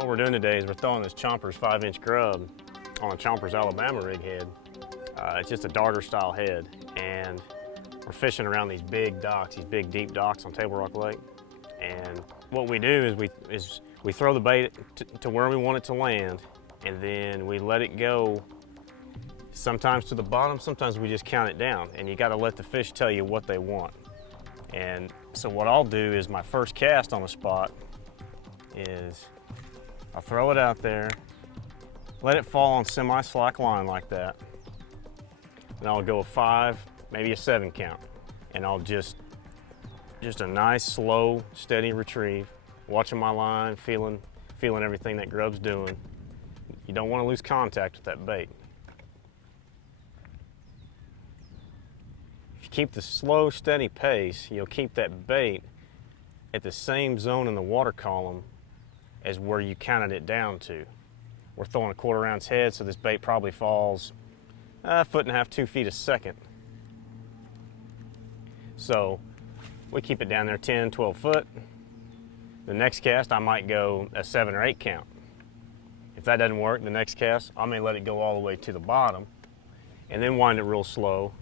What we're doing today is we're throwing this Chompers 5-inch grub on a Chompers Alabama rig head. It's just a darter style head, and we're fishing around these big docks, these big deep docks on Table Rock Lake. And what we do is we throw the bait to where we want it to land, and then we let it go, sometimes to the bottom, sometimes we just count it down, and you got to let the fish tell you what they want. And so what I'll do is my first cast on a spot is I'll throw it out there, let it fall on semi-slack line like that, and I'll go a 5, maybe a 7 count, and I'll just a nice, slow, steady retrieve, watching my line, feeling everything that grub's doing. You don't want to lose contact with that bait. If you keep the slow, steady pace, you'll keep that bait at the same zone in the water column as where you counted it down to. We're throwing a 1/4 ounce head, so this bait probably falls 1.5 feet, 2 feet a second. So we keep it down there 10, 12 foot. The next cast, I might go a 7 or 8 count. If that doesn't work, the next cast, I may let it go all the way to the bottom and then wind it real slow.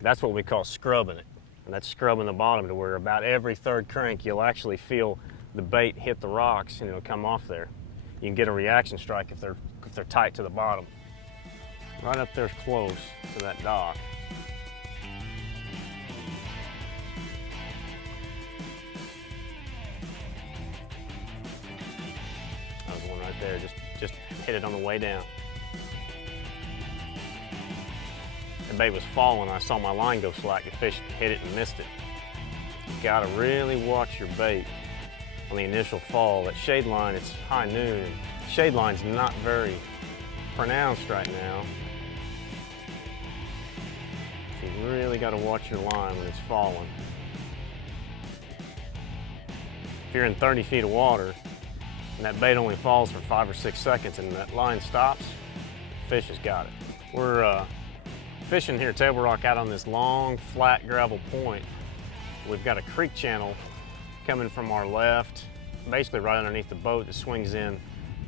That's what we call scrubbing it. And that's scrubbing the bottom to where about every 3rd crank, you'll actually feel the bait hit the rocks and it'll come off there. You can get a reaction strike if they're tight to the bottom. Right up there's close to that dock. That was one right there, just hit it on the way down. The bait was falling, I saw my line go slack, the fish hit it and missed it. You gotta really watch your bait on the initial fall. That shade line, it's high noon, and shade line's not very pronounced right now. So you really gotta watch your line when it's falling. If you're in 30 feet of water, and that bait only falls for 5 or 6 seconds and that line stops, fish has got it. We're fishing here at Table Rock out on this long, flat gravel point. We've got a creek channel coming from our left, basically right underneath the boat that swings in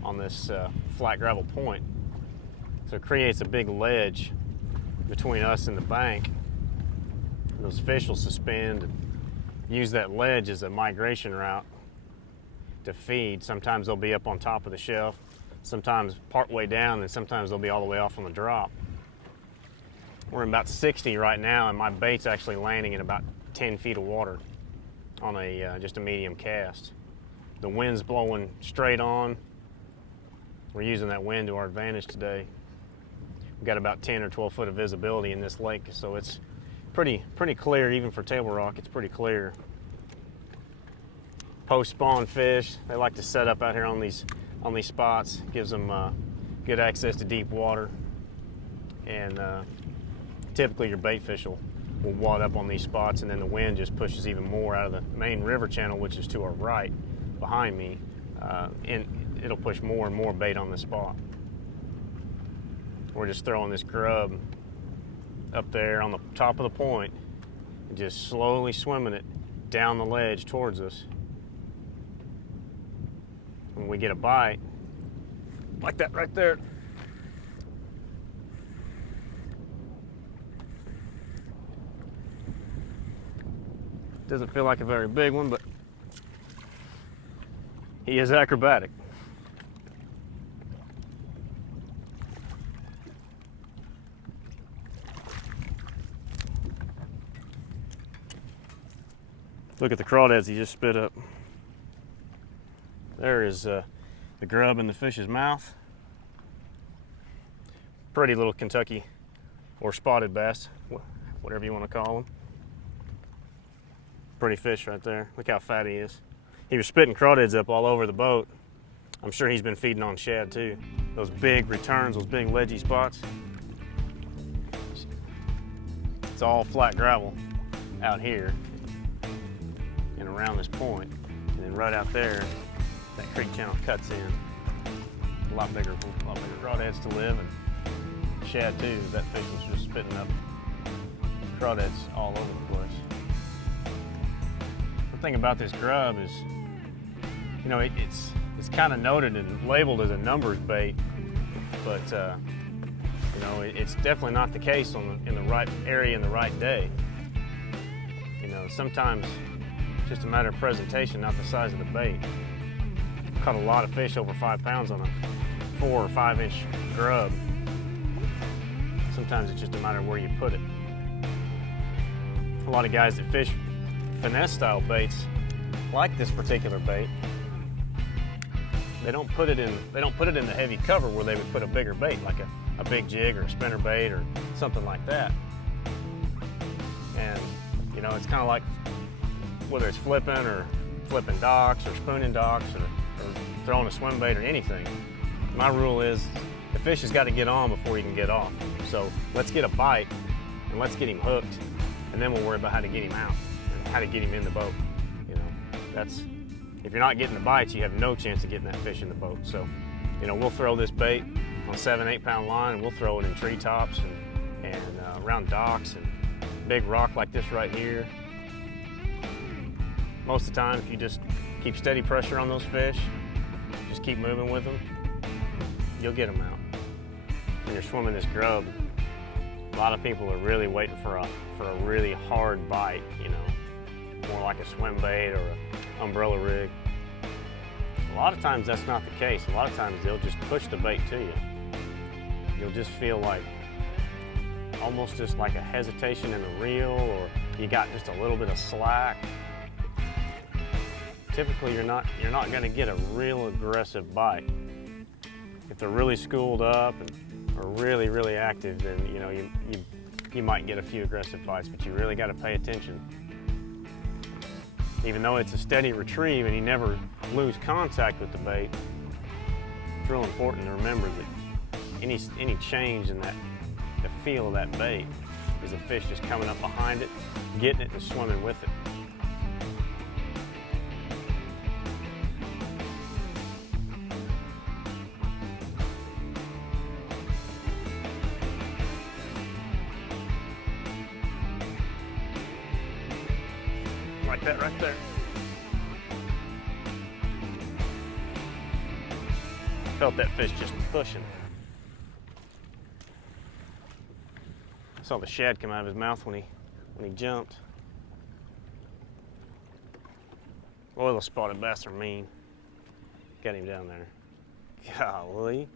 on this flat gravel point. So it creates a big ledge between us and the bank. And those fish will suspend and use that ledge as a migration route to feed. Sometimes they'll be up on top of the shelf, sometimes part way down, and sometimes they'll be all the way off on the drop. We're in about 60 right now, and my bait's actually landing in about 10 feet of water on just a medium cast. The wind's blowing straight on. We're using that wind to our advantage today. We've got about 10 or 12 foot of visibility in this lake, so it's pretty clear. Even for Table Rock, it's pretty clear. Post-spawn fish, they like to set up out here on these spots. Gives them good access to deep water, and typically your bait fish will wad up on these spots, and then the wind just pushes even more out of the main river channel, which is to our right behind me, and it'll push more and more bait on the spot. We're just throwing this grub up there on the top of the point and just slowly swimming it down the ledge towards us. When we get a bite, like that right there, doesn't feel like a very big one, but he is acrobatic. Look at the crawdads he just spit up. There is the grub in the fish's mouth. Pretty little Kentucky or spotted bass, whatever you want to call them. Pretty fish right there. Look how fat he is. He was spitting crawdads up all over the boat. I'm sure he's been feeding on shad too. Those big returns, those big ledgy spots. It's all flat gravel out here and around this point. And then right out there, that creek channel cuts in. A lot bigger crawdads to live, and shad too. That fish was just spitting up crawdads all over the place. The thing about this grub is, you know, it's it's kind of noted and labeled as a numbers bait, but you know, it's definitely not the case in the right area in the right day. You know, sometimes it's just a matter of presentation, not the size of the bait. I've caught a lot of fish over 5 pounds on a 4 or 5 inch grub. Sometimes it's just a matter of where you put it. A lot of guys that fish finesse style baits like this particular bait, they don't put it in the heavy cover where they would put a bigger bait, like a big jig or a spinner bait or something like that. And you know, it's kind of like whether it's flipping docks or spooning docks or throwing a swim bait or anything. My rule is the fish has got to get on before he can get off. So let's get a bite and let's get him hooked, and then we'll worry about how to get him out and how to get him in the boat. You know, if you're not getting the bites, you have no chance of getting that fish in the boat. So, you know, we'll throw this bait on 7-8 pound line, and we'll throw it in treetops and around docks and big rock like this right here. Most of the time, if you just keep steady pressure on those fish, just keep moving with them, you'll get them out. When you're swimming this grub, a lot of people are really waiting for a really hard bite, you know, more like a swim bait or an umbrella rig. A lot of times that's not the case. A lot of times they'll just push the bait to you. You'll just feel like almost just like a hesitation in the reel, or you got just a little bit of slack. Typically you're not going to get a real aggressive bite. If they're really schooled up and are really active, then you know you might get a few aggressive bites, but you really got to pay attention. Even though it's a steady retrieve and you never lose contact with the bait, it's real important to remember that any change in the feel of that bait is a fish just coming up behind it, getting it and swimming with it. Like that right there. I felt that fish just pushing. I saw the shad come out of his mouth when he jumped. Boy, those spotted bass are mean. Got him down there. Golly.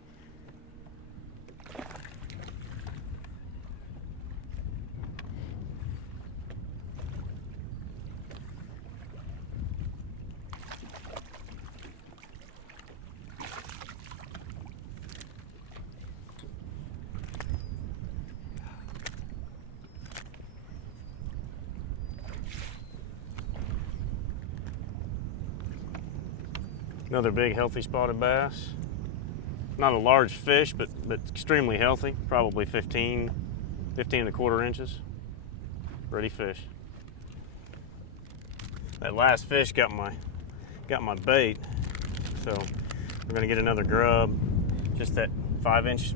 Another big healthy spotted bass. Not a large fish, but extremely healthy, probably 15 1/4 inches. Ready fish. That last fish got my bait, so we're gonna get another grub. Just that 5-inch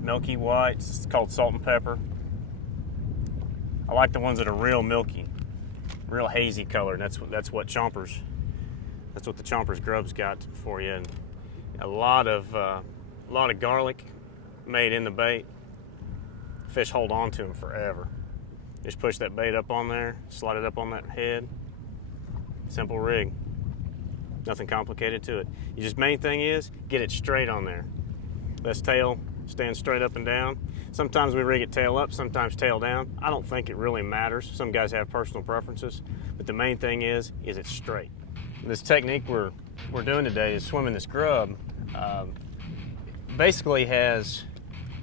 milky white. It's called salt and pepper. I like the ones that are real milky, real hazy color. That's what the Chompers grub's got for you, and a lot of garlic made in the bait. Fish hold on to them forever. Just push that bait up on there, slide it up on that head. Simple rig. Nothing complicated to it. Your just main thing is get it straight on there. This tail stand straight up and down. Sometimes we rig it tail up, sometimes tail down. I don't think it really matters. Some guys have personal preferences, but the main thing is it's straight. This technique we're doing today is swimming this grub. Basically has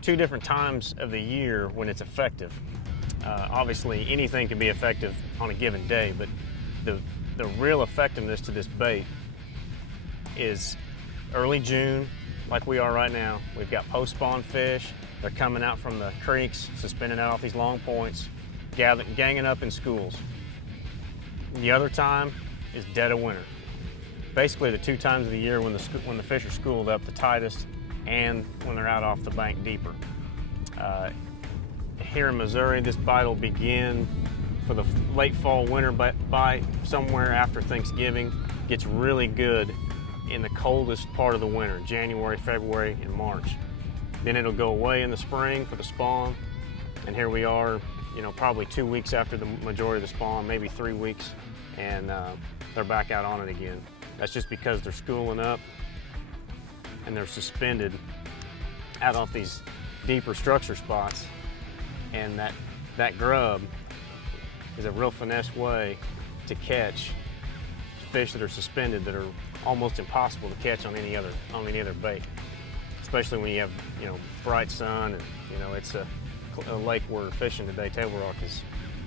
2 different times of the year when it's effective. Obviously anything can be effective on a given day, but the real effectiveness to this bait is early June, like we are right now. We've got post-spawn fish. They're coming out from the creeks, suspending out off these long points, ganging up in schools. The other time is dead of winter. Basically the 2 times of the year when the fish are schooled up the tightest, and when they're out off the bank deeper. Here in Missouri, this bite will begin for the late fall winter bite somewhere after Thanksgiving. Gets really good in the coldest part of the winter, January, February, and March. Then it'll go away in the spring for the spawn, and here we are, you know, probably 2 weeks after the majority of the spawn, maybe 3 weeks, and they're back out on it again. That's just because they're schooling up and they're suspended out off these deeper structure spots, and that grub is a real finesse way to catch fish that are suspended that are almost impossible to catch on any other bait, especially when you have, you know, bright sun, and you know it's a lake we're fishing today. Table Rock has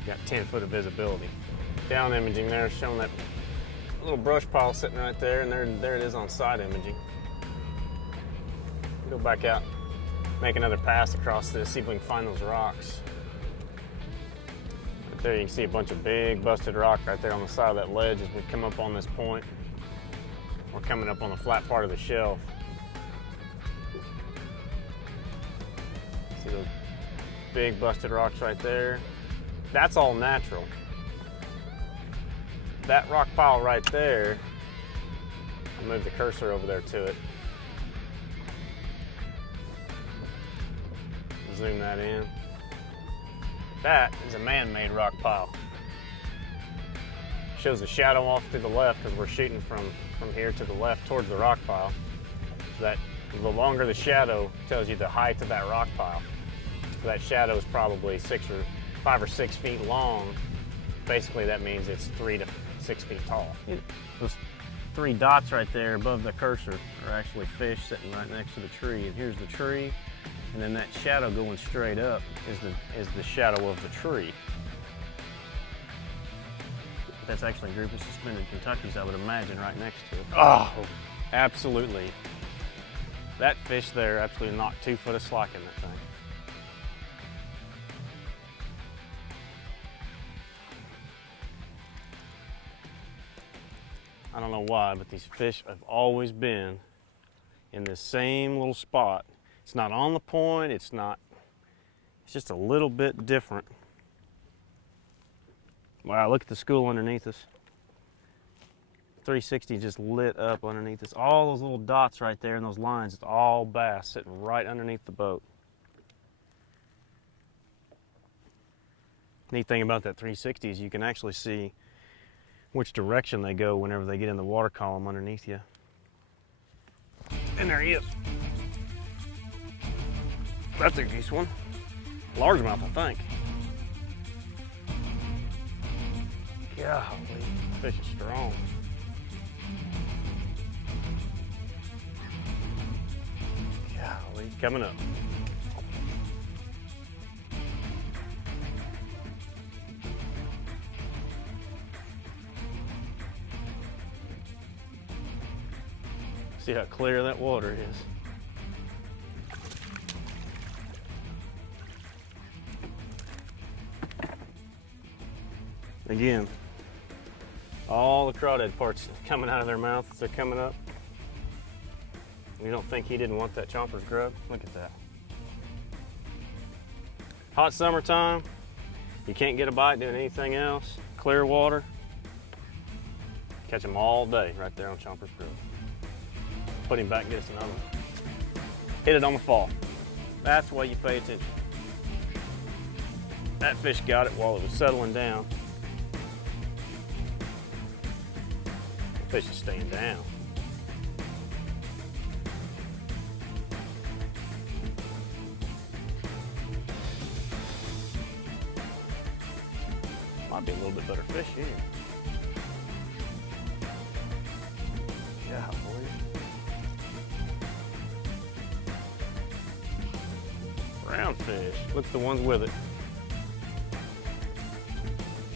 got 10 foot of visibility. Down imaging there showing that little brush pile sitting right there, and there it is on side imaging. Go back out, make another pass across this, see if we can find those rocks. Right there you can see a bunch of big busted rock right there on the side of that ledge as we come up on this point. We're coming up on the flat part of the shelf. See those big busted rocks right there? That's all natural. That rock pile right there, I'll move the cursor over there to it. Zoom that in. That is a man-made rock pile. Shows a shadow off to the left because we're shooting from here to the left towards the rock pile. So that the longer the shadow tells you the height of that rock pile. So that shadow is probably 5 or 6 feet long. Basically that means it's 3 to 6 feet tall. Those 3 dots right there above the cursor are actually fish sitting right next to the tree. And here's the tree, and then that shadow going straight up is the shadow of the tree. That's actually a group of suspended Kentuckys, I would imagine, right next to it. Oh, absolutely. That fish there absolutely knocked 2 foot of slack in that thing. I don't know why, but these fish have always been in this same little spot. It's not on the point, it's just a little bit different. Wow, look at the school underneath us. 360 just lit up underneath us. All those little dots right there and those lines, it's all bass sitting right underneath the boat. Neat thing about that 360 is you can actually see which direction they go whenever they get in the water column underneath you. And there he is. That's a geese one. Largemouth, I think. Golly, fish is strong. Golly, coming up. See how clear that water is. Again, all the crawdad parts coming out of their mouth as they're coming up. You don't think he didn't want that chomper's grub? Look at that. Hot summertime, you can't get a bite doing anything else. Clear water, catch them all day right there on chomper's grub. Put him back, get us another one. Hit it on the fall. That's the way you pay attention. That fish got it while it was settling down. The fish is staying down. Might be a little bit better fish here. Yeah, boy. Round fish. Look at the ones with it.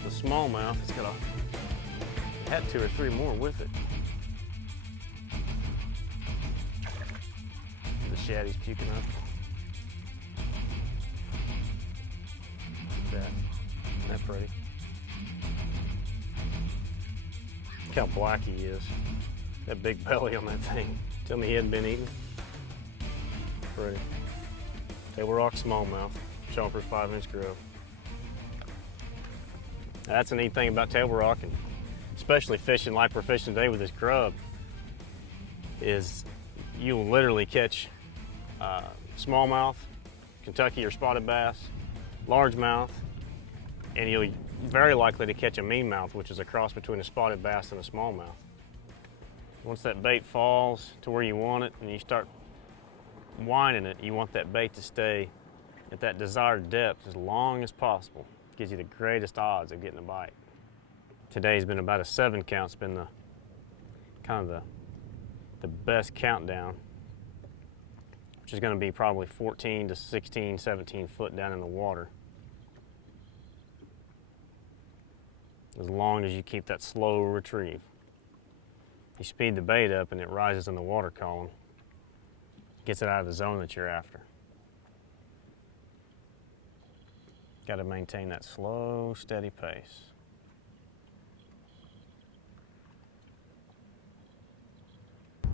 The smallmouth, it's got had 2 or 3 more with it. The shaddy's puking up. Look at that. Isn't that pretty? Look how black he is. That big belly on that thing. Tell me he hadn't been eaten. Pretty. Table Rock smallmouth, chomper's 5-inch grub. That's a neat thing about Table Rock, and especially fishing like we're fishing today with this grub. is you'll literally catch smallmouth, Kentucky or spotted bass, largemouth, and you'll very likely to catch a meanmouth, which is a cross between a spotted bass and a smallmouth. Once that bait falls to where you want it and you start winding it, you want that bait to stay at that desired depth as long as possible. It gives you the greatest odds of getting a bite. Today's been about a 7 count. It's been the best countdown, which is going to be probably 14 to 16, 17 foot down in the water. As long as you keep that slow retrieve. You speed the bait up and it rises in the water column. Gets it out of the zone that you're after. Got to maintain that slow, steady pace.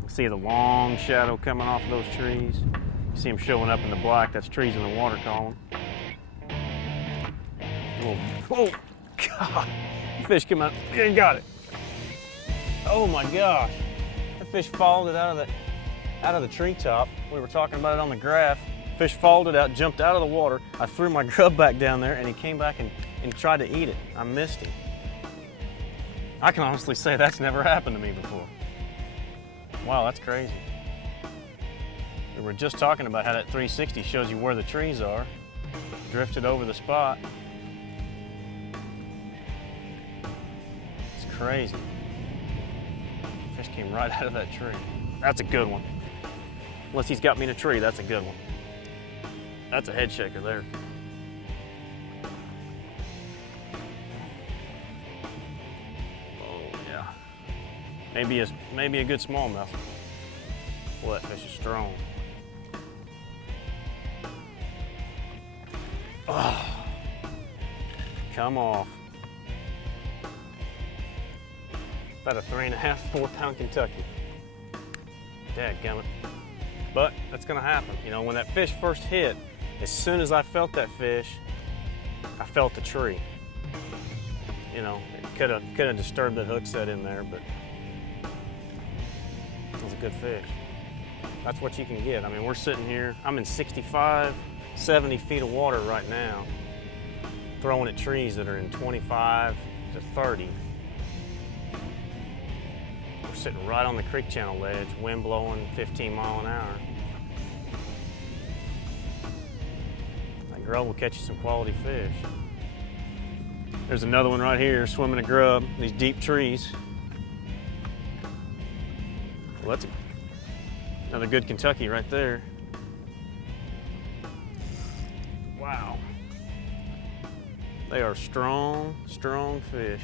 See the long shadow coming off of those trees. You see them showing up in the black. That's trees in the water column. Oh, God. The fish came out. You got it. Oh my gosh. The fish followed it out of the treetop. We were talking about it on the graph. Fish followed it out, jumped out of the water. I threw my grub back down there and he came back and tried to eat it. I missed him. I can honestly say that's never happened to me before. Wow, that's crazy. We were just talking about how that 360 shows you where the trees are. Drifted over the spot. It's crazy. Fish came right out of that tree. That's a good one. Unless he's got me in a tree, that's a good one. That's a head shaker there. Oh yeah. Maybe a good smallmouth. Boy, that fish is strong. Oh, come off. About a 3.5, 4 pound Kentucky. Dadgummit. But that's gonna happen. You know, when that fish first hit, as soon as I felt that fish, I felt the tree. You know, it could have disturbed that hook set in there, but it was a good fish. That's what you can get. I mean, we're sitting here, I'm in 65, 70 feet of water right now, throwing at trees that are in 25 to 30. We're sitting right on the creek channel ledge, wind blowing 15 mile an hour. That grub will catch you some quality fish. There's another one right here, swimming a grub, these deep trees. Well, that's another good Kentucky right there. Wow. They are strong, strong fish.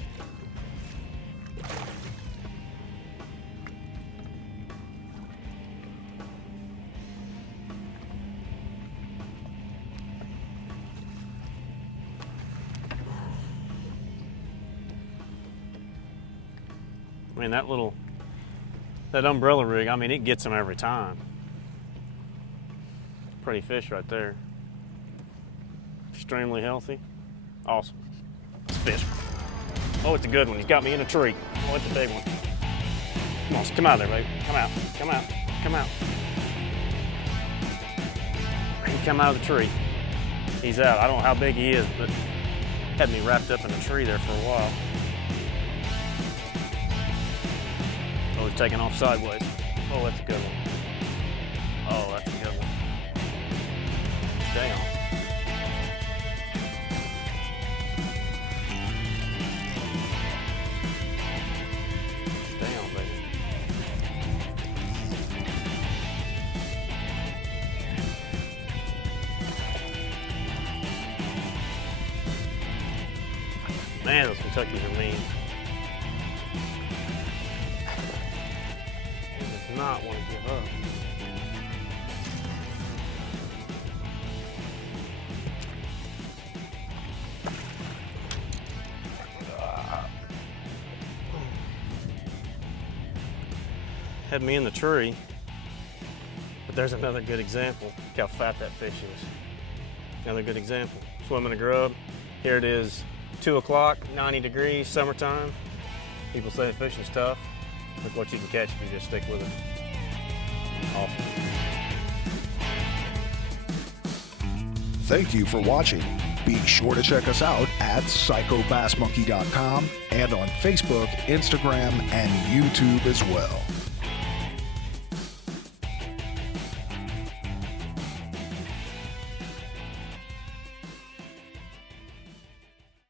I mean, that umbrella rig, I mean, it gets them every time. Pretty fish right there. Extremely healthy. Awesome. It's a fish. Oh, it's a good one. He's got me in a tree. Oh, it's a big one. Come on, come out there, baby. Come out, come out, come out. He come out of the tree. He's out. I don't know how big he is, but had me wrapped up in a tree there for a while. Oh, he's taking off sideways. Oh, that's a good one. Oh, that's a good one. Stay on. Stay on, baby. Man, those Kentuckys are mean. Not want to give up. Had me in the tree, but there's another good example. Look how fat that fish is. Another good example. Swimming a grub. Here it is, 2 o'clock, 90 degrees, summertime. People say the fishing's tough. Look what you can catch if you just stick with it. Awesome. Thank you for watching. Be sure to check us out at psychobassmonkey.com and on Facebook, Instagram, and YouTube as well.